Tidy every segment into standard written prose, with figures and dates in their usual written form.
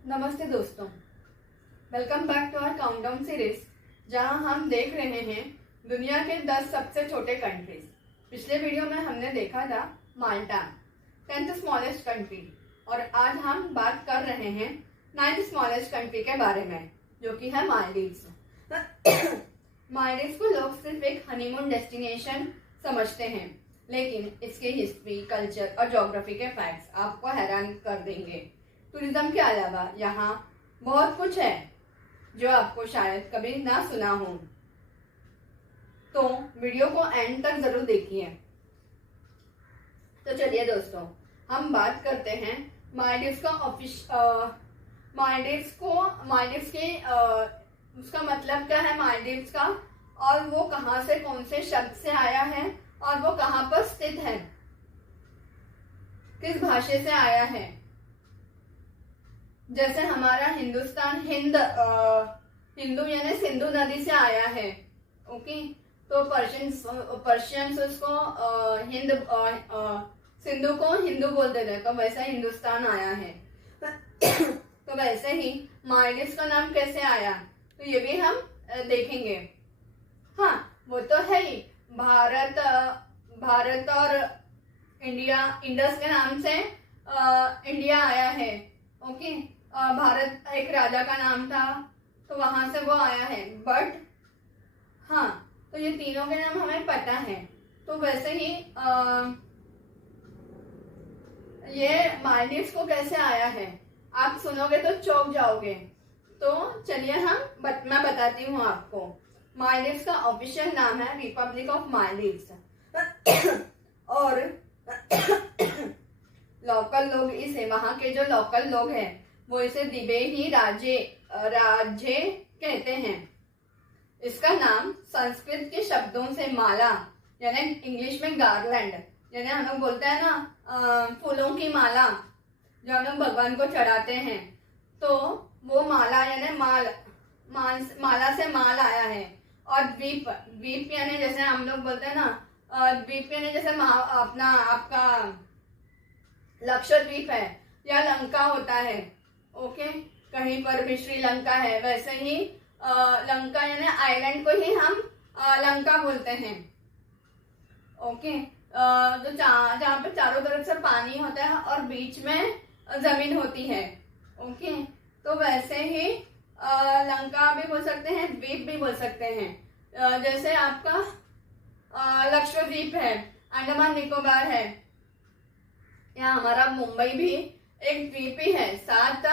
नमस्ते दोस्तों, welcome back to our countdown series, जहां हम देख रहे हैं दुनिया के 10 सबसे छोटे कंट्रीज। पिछले वीडियो में हमने देखा था माल्टा, 10th स्मॉलेस्ट कंट्री, और आज हम बात कर रहे हैं 9th स्मॉलेस्ट कंट्री के बारे में, जो कि है मालदीव्स। मालदीव्स को लोग सिर्फ एक हनीमून डेस्टिनेशन समझते हैं, लेकिन इसकी हिस्ट्री, कल्चर और ज्योग्राफी के फैक्ट्स आपको हैरान कर देंगे। टूरिज्म के अलावा यहाँ बहुत कुछ है जो आपको शायद कभी ना सुना हो, तो वीडियो को एंड तक जरूर देखिए। तो चलिए दोस्तों, हम बात करते हैं मालदीव्स का मालदीव्स के उसका मतलब क्या है मालदीव्स का, और वो कहाँ से, कौन से शब्द से आया है, और वो कहाँ पर स्थित है, किस भाषा से आया है। जैसे हमारा हिंदुस्तान हिंदू यानी सिंधु नदी से आया है, ओके। तो पर्शियंस उसको सिंधु को हिंदू बोलते थे, तो वैसा हिंदुस्तान आया है। तो वैसे ही मालदीव्स का नाम कैसे आया, तो ये भी हम देखेंगे। हाँ, वो तो है ही, भारत और इंडस के नाम से इंडिया आया है, ओके। भारत एक राजा का नाम था, तो वहां से वो आया है। बट हाँ, तो ये तीनों के नाम हमें पता है। तो वैसे ही ये मालदीव्स को कैसे आया है, आप सुनोगे तो चौंक जाओगे। तो चलिए मैं बताती हूँ आपको। मालदीव्स का ऑफिशियल नाम है रिपब्लिक ऑफ मालदीव्स। और लोकल लोग इसे, वहां के जो लोकल लोग हैं, वो इसे दिवेही राज्य कहते हैं। इसका नाम संस्कृत के शब्दों से माला, यानी इंग्लिश में गार्लैंड, यानी हम लोग बोलते हैं ना फूलों की माला, जो हम लोग भगवान को चढ़ाते हैं, तो वो माला यानी माला से माल आया है। और द्वीप यानी जैसे हम लोग बोलते हैं ना, द्वीप यानी जैसे आपका लक्षद्वीप है या लंका होता है, ओके। कहीं पर भी श्रीलंका है, वैसे ही लंका यानी आइलैंड को ही हम लंका बोलते हैं, ओके। जो जहाँ पे चारों तरफ से पानी होता है और बीच में जमीन होती है, ओके। तो वैसे ही लंका भी बोल सकते हैं, द्वीप भी बोल सकते हैं। जैसे आपका लक्षद्वीप है, अंडमान निकोबार है, यहाँ हमारा मुंबई भी एक द्वीप ही है। 7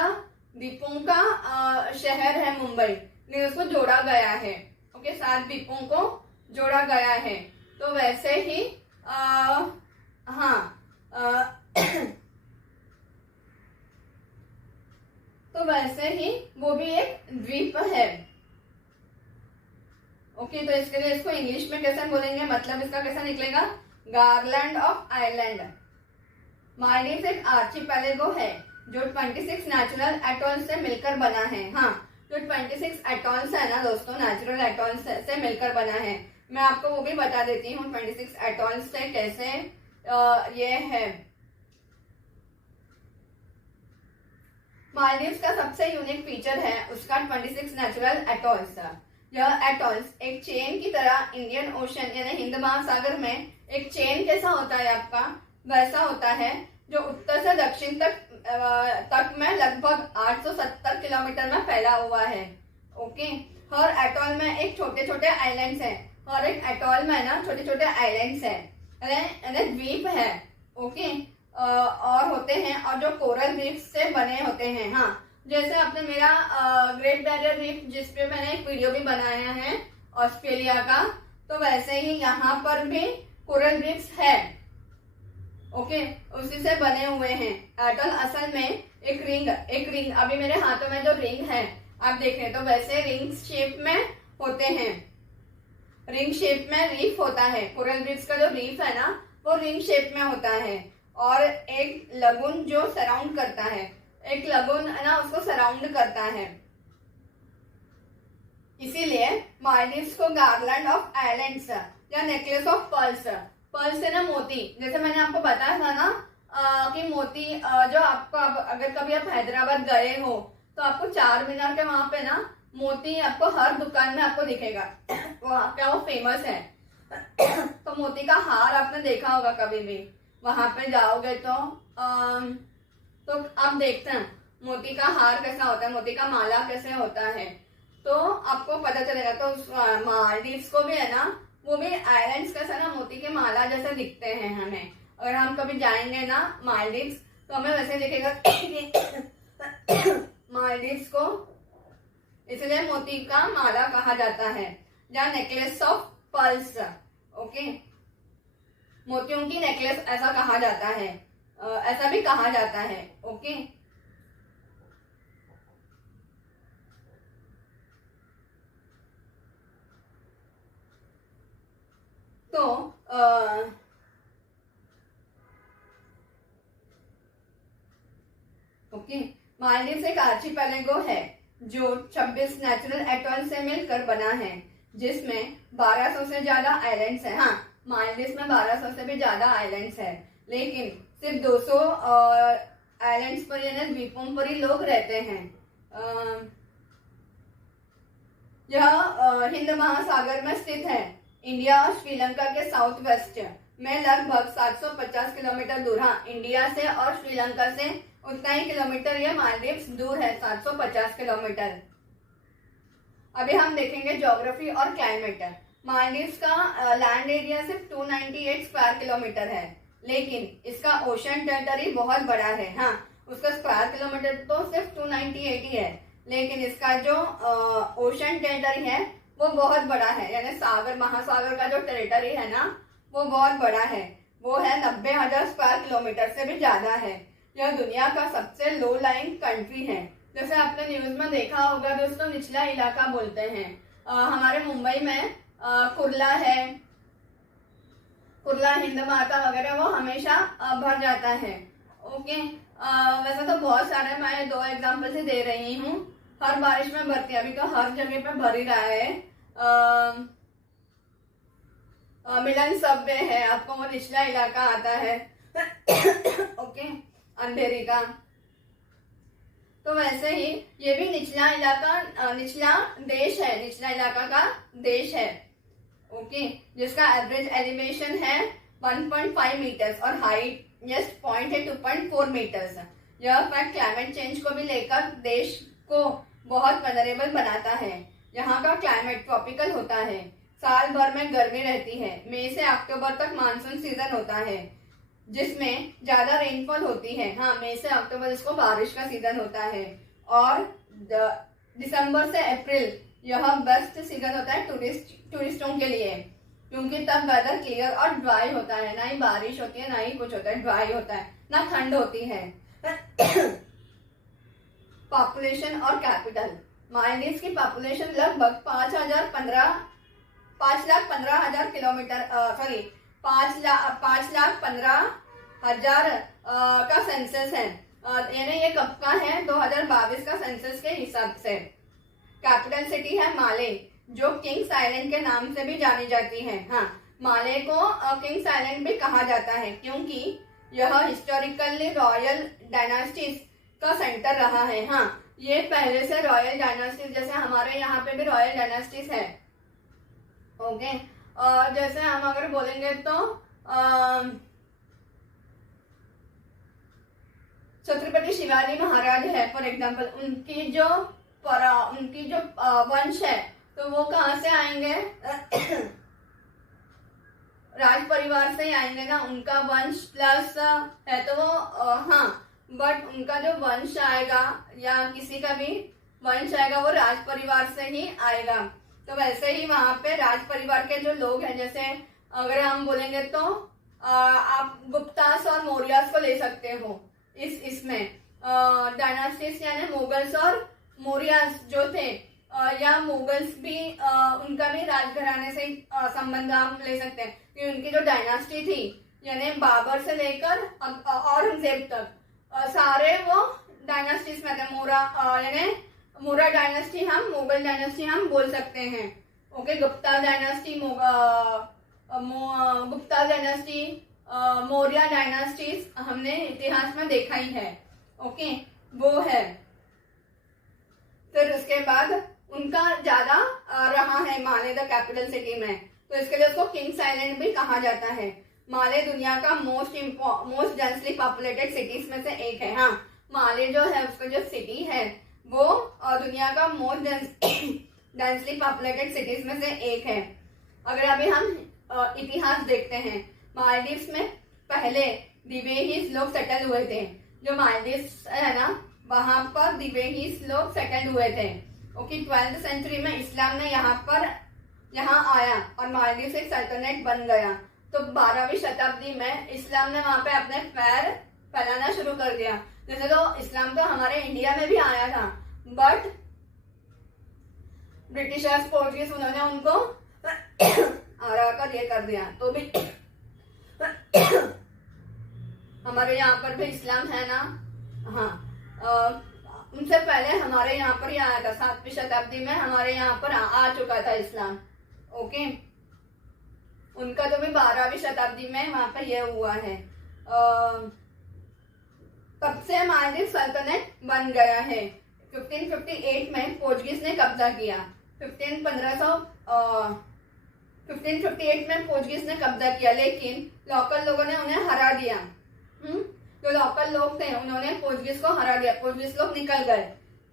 द्वीपों का शहर है मुंबई, लेकिन उसको जोड़ा गया है, ओके। 7 द्वीपों को जोड़ा गया है। तो वैसे ही तो वैसे ही वो भी एक द्वीप है, ओके। तो इसके लिए इसको इंग्लिश में कैसे बोलेंगे, मतलब इसका कैसा निकलेगा, गार्लैंड ऑफ आइलैंड। मालदीव्स एक आर्चिपेलागो है जो 26 नेचुरल एटॉल्स से मिलकर बना है। हाँ, जो 26 एटॉल्स है ना दोस्तों, नेचुरल एटॉल्स से मिलकर बना है। मैं आपको वो भी बता देती हूँ 26 एटॉल्स से कैसे ये है। मालदीव्स का सबसे यूनिक फीचर है उसका 26 नेचुरल एटॉल्स। यह एटॉल्स एक चेन की तरह इंडियन ओशन यानी हिंद महासागर में एक चेन कैसा होता है आपका, वैसा होता है, जो उत्तर से दक्षिण तक में लगभग 870 किलोमीटर में फैला हुआ है, ओके। हर एटॉल में एक छोटे छोटे आइलैंड्स है, हर एक एटॉल में ना छोटे छोटे आइलैंड्स है, यानी द्वीप है, ओके। और होते हैं, और जो कोरल रीफ से बने होते हैं। हाँ, जैसे आपने मेरा ग्रेट बैरियर रीफ, जिसपे मैंने एक वीडियो भी बनाया है ऑस्ट्रेलिया का, तो वैसे ही यहाँ पर भी कोरल रीफ्स है, ओके। उसी से बने हुए हैं। एटॉल असल में एक रिंग अभी मेरे हाथों में जो रिंग है आप देख रहे हैं, तो वैसे रिंग शेप में होते हैं। रिंग शेप में रीफ होता है, कोरल रीफ्स का जो रीफ है ना, वो रिंग शेप में होता है। और एक लगून जो सराउंड करता है, एक लगून है ना, उसको सराउंड करता है। इसीलिए मालदीव्स को गार्लैंड ऑफ आइलैंड्स या नेकलेस ऑफ पर्ल्स है ना, मोती। जैसे मैंने आपको बताया था ना कि मोती जो आपको अगर कभी आप हैदराबाद गए हो तो आपको चार मीनार के वहां पे ना मोती आपको हर दुकान में आपको दिखेगा। वहाँ का वो फेमस है। तो मोती का हार आपने देखा होगा कभी भी, वहां पे जाओगे तो आप देखते हैं मोती का हार कैसा होता है, मोती का माला कैसे होता है, तो आपको पता चलेगा। तो मालदीव्स को भी है ना, वो भी आइलैंड्स कैसा ना मोती के माला जैसे दिखते हैं हमें। अगर हम कभी जाएंगे ना मालदीव्स तो हमें वैसे दिखेगा मालदीव्स को इसलिए मोती का माला कहा जाता है, या नेकलेस ऑफ पर्ल्स। ओके, मोतियों की नेकलेस ऐसा कहा जाता है, ऐसा भी कहा जाता है। ओके, तो ओके, मालदीव एक आर्चिपेलागो है जो 26 नेचुरल एटॉल से मिलकर बना है, जिसमें 1200 से ज्यादा आइलैंड्स हैं। हाँ, मालदीव में 1200 से भी ज्यादा आइलैंड्स हैं, लेकिन सिर्फ 200 आइलैंड्स पर यानी द्वीपों पर ही लोग रहते हैं। यह हिंद महासागर में स्थित है। इंडिया और श्रीलंका के साउथ वेस्ट में लगभग 750 किलोमीटर दूर। हाँ, इंडिया से और श्रीलंका से उतना ही किलोमीटर यह मालदीव्स दूर है, 750 किलोमीटर। अभी हम देखेंगे ज्योग्राफी और क्लाइमेट। मालदीव्स का लैंड एरिया सिर्फ 298 स्क्वायर किलोमीटर है, लेकिन इसका ओशन टेरिटरी बहुत बड़ा है। हाँ, उसका स्क्वायर किलोमीटर तो सिर्फ 298 ही है, लेकिन इसका जो ओशन टेरिटरी है वो बहुत बड़ा है, यानी सागर महासागर का जो टेरिटरी है ना वो बहुत बड़ा है। वो है 90,000 स्क्वायर किलोमीटर से भी ज्यादा है। यह दुनिया का सबसे लो लाइंग कंट्री है। जैसे आपने न्यूज में देखा होगा दोस्तों, निचला इलाका बोलते हैं। हमारे मुंबई में कुर्ला है, कुर्ला हिंद माता वगैरह, वो हमेशा भर जाता है। ओके, वैसे तो बहुत सारे, मैं 2 एग्जाम्पल से दे रही हूँ। हर बारिश में भरती है, अभी तो हर जगह पे भर ही रहा है। मिलन सबवे है, आपको वो निचला इलाका आता है। ओके, अंधेरी का। तो वैसे ही ये भी निचला इलाका, निचला देश है, निचला इलाका का देश है। ओके, जिसका एवरेज एलिवेशन है 1.5 मीटर्स और हाइट जस्ट पॉइंट है 2.4 मीटर्स। यह फैक्ट क्लाइमेट चेंज को भी लेकर देश को बहुत वनरेबल बनाता है। यहाँ का क्लाइमेट ट्रॉपिकल होता है, साल भर में गर्मी रहती है। मई से अक्टूबर तक मानसून सीजन होता है, जिसमें ज्यादा रेनफॉल होती है। हाँ, मई से अक्टूबर इसको बारिश का सीजन होता है, और दिसंबर से अप्रैल यह बेस्ट सीजन होता है टूरिस्टों के लिए, क्योंकि तब वेदर क्लियर और ड्राई होता है, ना ही बारिश होती है ना ही कुछ होता है, ड्राई होता है, ना ठंड होती है। पॉपुलेशन और कैपिटल। मालदीव की पॉपुलेशन लगभग 5,15,000 किलोमीटर, सॉरी 5,15,000 का सेंसस है, यानी ये कब का है, 2022 का सेंसस के हिसाब से। कैपिटल सिटी है माले, जो किंग्स आइलैंड के नाम से भी जानी जाती है। हाँ, माले को किंग्स आइलैंड भी कहा जाता है, क्योंकि यह हिस्टोरिकली रॉयल डायनास्टीज का सेंटर रहा है। हाँ, ये पहले से रॉयल डायनास्टीज, जैसे हमारे यहाँ पे भी रॉयल डायनास्टीज है। ओके, जैसे हम अगर बोलेंगे तो छत्रपति शिवाजी महाराज है फॉर एग्जाम्पल, उनकी जो वंश है, तो वो कहाँ से आएंगे? राज परिवार से ही आएंगे ना, उनका वंश प्लस है तो वो हाँ, बट उनका जो वंश आएगा या किसी का भी वंश आएगा वो राज परिवार से ही आएगा। तो वैसे ही वहां पे राज परिवार के जो लोग हैं, जैसे अगर हम बोलेंगे तो आप गुप्तास और मौर्यास को ले सकते हो इसमें। डायनास्टीज यानी मुगल्स और मौर्यास जो थे, या मुगल्स भी उनका भी राजघराने से संबंध हम ले सकते हैं, कि उनकी जो डायनास्टी थी यानी बाबर से लेकर औरंगजेब तक, सारे वो डायनास्टीज में थे। यानी मुरा डायनास्टी हम, मुगल डायनास्टी हम बोल सकते हैं। Okay, Gupta dynasty, Maurya dynasties हमने इतिहास में देखा ही है। ओके, वो है। फिर उसके बाद उनका ज्यादा रहा है माले द कैपिटल सिटी में, तो इसके लिए उसको किंग्स आइलैंड भी कहा जाता है। माले दुनिया का मोस्ट डेंसली पॉपुलेटेड सिटीज में से एक है। हाँ, माले जो है उसका जो सिटी है वो दुनिया का मोस्ट डेंसली पॉपुलेटेड सिटीज में से एक है। अगर अभी हम इतिहास देखते हैं, मालदीव्स में पहले दिवेहीज लोग सेटल हुए थे। जो मालदीव्स है ना, वहां पर दिवेहीज लोग सेटल हुए थे। ओके, 12th सेंचुरी में इस्लाम ने यहाँ आया और मालदीव एक सल्तनत बन गया। तो 12वीं शताब्दी में इस्लाम ने वहां पे अपने पैर फैलाना शुरू कर दिया। जैसे तो इस्लाम तो हमारे इंडिया में भी आया था, बट ब्रिटिशर्स पोर्चुगीज उन्होंने उनको हरा कर ये कर दिया। तो भी हमारे यहाँ पर भी इस्लाम है ना। हाँ, उनसे पहले हमारे यहाँ पर ही आया था। 7वीं शताब्दी में हमारे यहाँ पर आ चुका था इस्लाम। ओके, उनका तो भी 12वीं शताब्दी में वहां पर यह हुआ है। तब से मालदीव सल्तनत बन गया है। 1558 में पोर्चुगीज ने कब्जा किया। 1558 में पोर्चुगीज ने कब्जा किया, लेकिन लोकल लोगों ने उन्हें हरा दिया। जो लोकल लोग थे उन्होंने पोर्चुगीज को हरा दिया, पोर्चुगीज लोग निकल गए।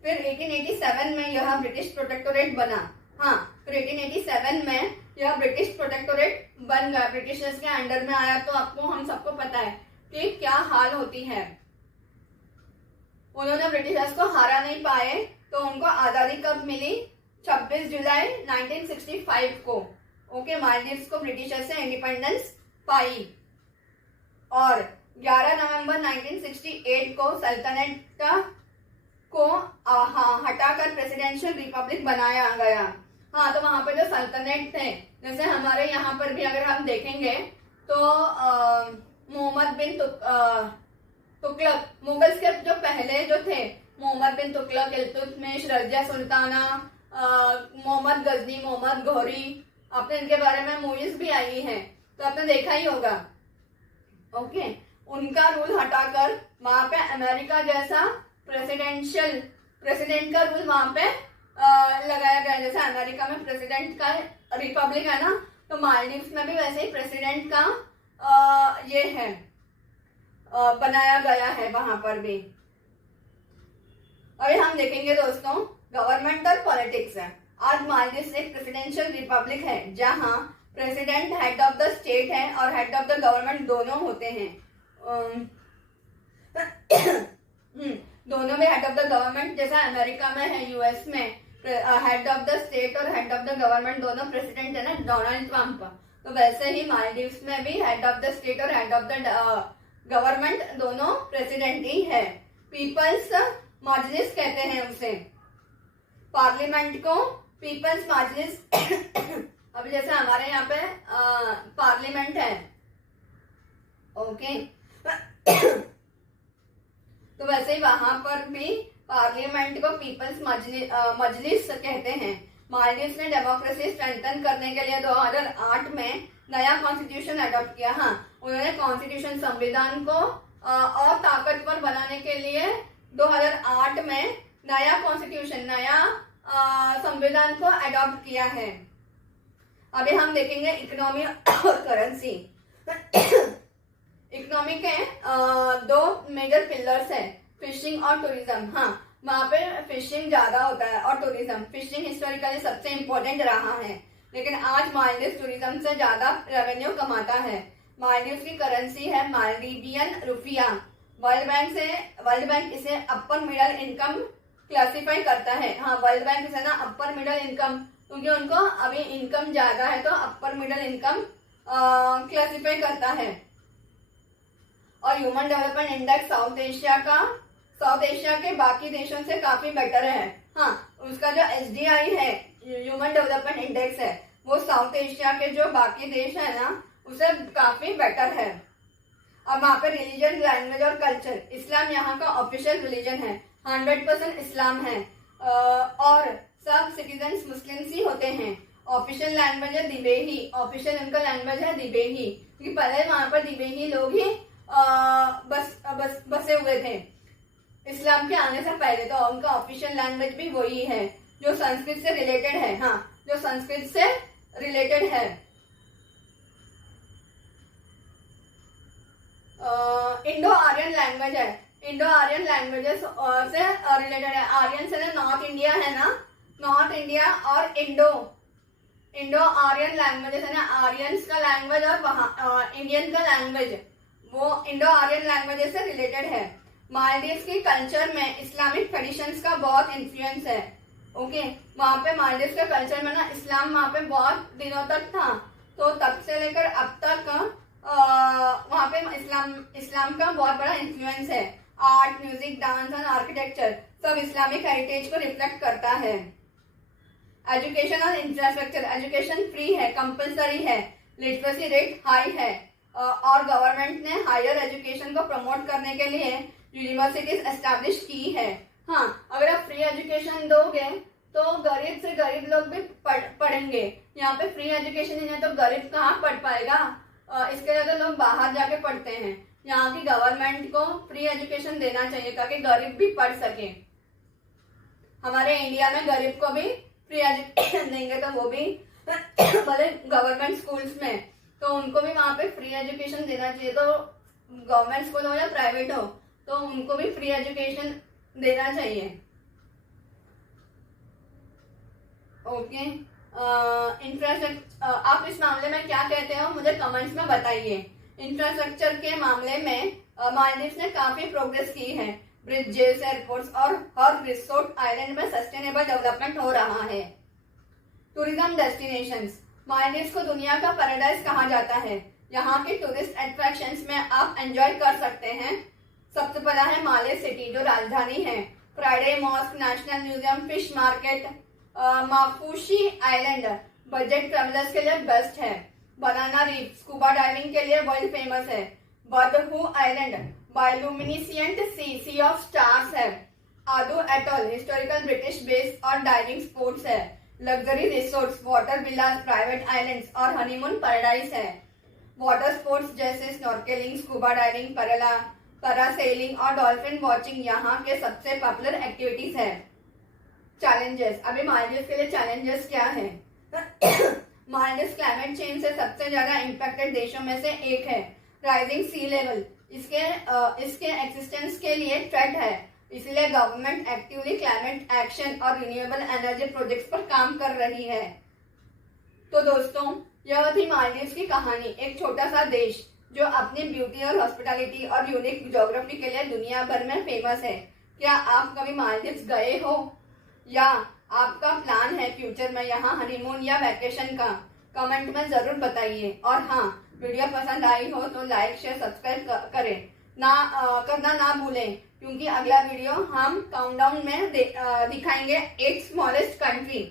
फिर 1887 में यह ब्रिटिश प्रोटेक्टोरेट बना। हाँ, फिर 1887 में यह ब्रिटिश प्रोटेक्टोरेट बन गया, ब्रिटिशर्स के अंडर में आया। तो आपको हम सबको पता है कि क्या हाल होती है। उन्होंने ब्रिटिशर्स को हरा नहीं पाए, तो उनको आजादी कब मिली? 26 जुलाई 1965 को। ओके, मालदीव्स को ब्रिटिशर्स से इंडिपेंडेंस पाई। और 11 नवंबर 1968 को सल्तनत को हटाकर प्रेसिडेंशियल रिपब्लिक बनाया गया। हाँ, तो वहां पे जो सल्तनत थे, जैसे हमारे यहाँ पर भी अगर हम देखेंगे तो मोहम्मद बिन तुगलक, मुगल्स के जो पहले जो थे, मोहम्मद बिन तुगलक, इल्तुतमिश, रजिया सुल्ताना, मोहम्मद गजनी, मोहम्मद घोरी, आपने इनके बारे में मूवीज भी आई हैं, तो आपने देखा ही होगा। ओके, उनका रूल हटाकर वहां पे अमेरिका जैसा प्रेसिडेंट का रूल वहां पे लगाया गया। जैसे अमेरिका में प्रेसिडेंट का रिपब्लिक है ना, तो मालदीव्स में भी वैसे ही प्रेसिडेंट का ये है बनाया गया है वहां पर भी। अभी हम देखेंगे दोस्तों गवर्नमेंट और पॉलिटिक्स है। आज मालदीव्स एक प्रेसिडेंशियल रिपब्लिक है जहां president head of the state है और हेड ऑफ द गवर्नमेंट दोनों होते हैं। दोनों में हेड ऑफ द गवर्नमेंट, जैसा अमेरिका में है, यूएस में हेड ऑफ द स्टेट और हेड ऑफ द गवर्नमेंट दोनों प्रेसिडेंट है ना, डोनाल्ड ट्रंप। तो वैसे ही मालदीव्स में भी हेड ऑफ द स्टेट और हेड ऑफ द गवर्नमेंट दोनों प्रेसिडेंट ही है। पीपल्स मजलिस कहते हैं उसे, पार्लियामेंट को पीपल्स मजलिस। अभी जैसे हमारे यहाँ पे पार्लियामेंट है। ओके, तो वैसे ही वहां पर भी पार्लियामेंट को पीपल्स मजलिस कहते हैं। मालदीव्स ने डेमोक्रेसी स्ट्रेंथन करने के लिए 2008 में नया कॉन्स्टिट्यूशन अडॉप्ट किया। हाँ, उन्होंने कॉन्स्टिट्यूशन संविधान को और ताकतवर बनाने के लिए 2008 में नया कॉन्स्टिट्यूशन, नया संविधान को अडॉप्ट किया है। अभी हम देखेंगे इकोनॉमी और करेंसी। इकोनॉमी के दो मेजर पिलर्स है, फिशिंग और टूरिज्म। हाँ, वहां पे फिशिंग ज्यादा होता है और टूरिज्म। फिशिंग हिस्टोरिकली सबसे इम्पोर्टेंट रहा है, लेकिन आज मालदीव टूरिज्म से ज्यादा रेवेन्यू कमाता है। मालदीव की करेंसी है मालदीवियन रुपया। वर्ल्ड बैंक इसे अपर मिडिल इनकम क्लासिफाई करता है। हाँ, वर्ल्ड बैंक इसे ना अपर मिडिल इनकम, क्योंकि उनको अभी इनकम ज्यादा है तो अपर मिडिल इनकम क्लासिफाई करता है। और human development index south Asia के बाकी देशों से काफी बेटर है। हाँ, उसका जो HDI है, ह्यूमन डेवलपमेंट इंडेक्स है, वो साउथ एशिया के जो बाकी देश है ना, उसे काफी बेटर है। अब वहाँ पे रिलीजन, लैंग्वेज और कल्चर, इस्लाम यहाँ का ऑफिशियल रिलीजन है, 100% इस्लाम है। और सब सिटीजन्स मुस्लिम्स ही होते हैं। ऑफिशियल लैंग्वेज है दिवेही, ऑफिशियल उनका लैंग्वेज है दिवेही, क्योंकि पहले वहां पर दिवेही लोग ही बसे हुए थे। इस्लाम के आने से पहले तो उनका ऑफिशियल लैंग्वेज भी वही है जो संस्कृत से रिलेटेड है। हाँ, जो संस्कृत से रिलेटेड है। इंडो आर्यन लैंग्वेज है, इंडो आर्यन लैंग्वेजेस से रिलेटेड है। आर्यन से नॉर्थ इंडिया है ना, नॉर्थ इंडिया और इंडो आर्यन लैंग्वेजेस है ना, आर्यंस का लैंग्वेज और वहाँ इंडियन का लैंग्वेज, वो इंडो आर्यन लैंग्वेजेस से रिलेटेड है। मालदीव्स की कल्चर में इस्लामिक ट्रेडिशंस का बहुत इन्फ्लुएंस है। ओके, वहाँ पे मालदीव्स के कल्चर में ना इस्लाम वहाँ पे बहुत दिनों तक था, तो तब से लेकर अब तक वहाँ पे इस्लाम का बहुत बड़ा इन्फ्लुएंस है। आर्ट, म्यूजिक, डांस और आर्किटेक्चर सब इस्लामिक हेरिटेज को रिफ्लेक्ट करता है। एजुकेशन और इंफ्रास्ट्रक्चर, एजुकेशन फ्री है, कंपल्सरी है, लिटरेसी रेट हाई है, और गवर्नमेंट ने हायर एजुकेशन को प्रमोट करने के लिए यूनिवर्सिटीज एस्टैब्लिश की है। हाँ, अगर आप फ्री एजुकेशन दोगे तो गरीब से गरीब लोग भी पढ़ेंगे। यहाँ पे फ्री एजुकेशन नहीं है तो गरीब कहाँ पढ़ पाएगा? इसके लिए तो लोग बाहर जाके पढ़ते हैं। यहाँ की गवर्नमेंट को फ्री एजुकेशन देना चाहिए ताकि गरीब भी पढ़ सके। हमारे इंडिया में गरीब को भी फ्री एजुकेशन देंगे तो वो भी भले गवर्नमेंट स्कूल्स में, तो उनको भी वहाँ पे फ्री एजुकेशन देना चाहिए। तो गवर्नमेंट स्कूल हो या प्राइवेट हो तो उनको भी फ्री एजुकेशन देना चाहिए। ओके, इंफ्रास्ट्रक्चर, आप इस मामले में क्या कहते हो मुझे कमेंट्स में बताइए। इंफ्रास्ट्रक्चर के मामले में मालदीव्स ने काफी प्रोग्रेस की है। ब्रिजेस, एयरपोर्ट्स और हर रिसोर्ट आइलैंड में सस्टेनेबल डेवलपमेंट हो रहा है। टूरिज्म डेस्टिनेशंस, मालदीव्स को दुनिया का पैराडाइज कहा जाता है। यहाँ के टूरिस्ट अट्रैक्शंस में आप एंजॉय कर सकते हैं। सबसे पहला है माले सिटी जो राजधानी है, Friday mosque, national museum, fish market, Maafushi island budget travellers के लिए बेस्ट है। बनाना रीफ स्कूबा डाइविंग के लिए वर्ल्ड फेमस है। बदहू आइलैंड बायोलुमिनिसेंट सी ऑफ स्टार्स है। आदू एटॉल हिस्टोरिकल ब्रिटिश बेस और डाइविंग स्पोर्ट्स है। लग्जरी रिसोर्ट्स, वाटर विलास, प्राइवेट आइलैंड्स और हनीमून पैराडाइज है। वाटर स्पोर्ट्स जैसे स्नॉर्केलिंग, स्कूबा डाइविंग, पैरासेलिंग और डॉल्फिन वॉचिंग यहाँ के सबसे पॉपुलर एक्टिविटीज है। चैलेंजेस, अभी मालदीव्स के लिए चैलेंजेस क्या है? मालदीव्स क्लाइमेट चेंज से सबसे ज्यादा इम्पैक्टेड देशों में से एक है। राइजिंग सी लेवल इसके एक्सिस्टेंस के लिए थ्रेट है, इसलिए गवर्नमेंट एक्टिवली क्लाइमेट एक्शन और रिन्यूएबल एनर्जी प्रोजेक्ट्स पर काम कर रही है। तो दोस्तों, यह थी मालदीव्स की कहानी। एक छोटा सा देश जो अपनी ब्यूटी और हॉस्पिटैलिटी और यूनिक ज्योग्राफी के लिए दुनिया भर में फेमस है। क्या आप कभी मालदीव्स गए हो या आपका प्लान है फ्यूचर में यहाँ हनीमून या वैकेशन का? कमेंट में जरूर बताइए। और हाँ, वीडियो पसंद आई हो तो लाइक, शेयर, सब्सक्राइब करें करना ना भूलें, क्योंकि अगला वीडियो हम काउंटडाउन में दिखाएंगे 8 स्मॉलेस्ट कंट्री।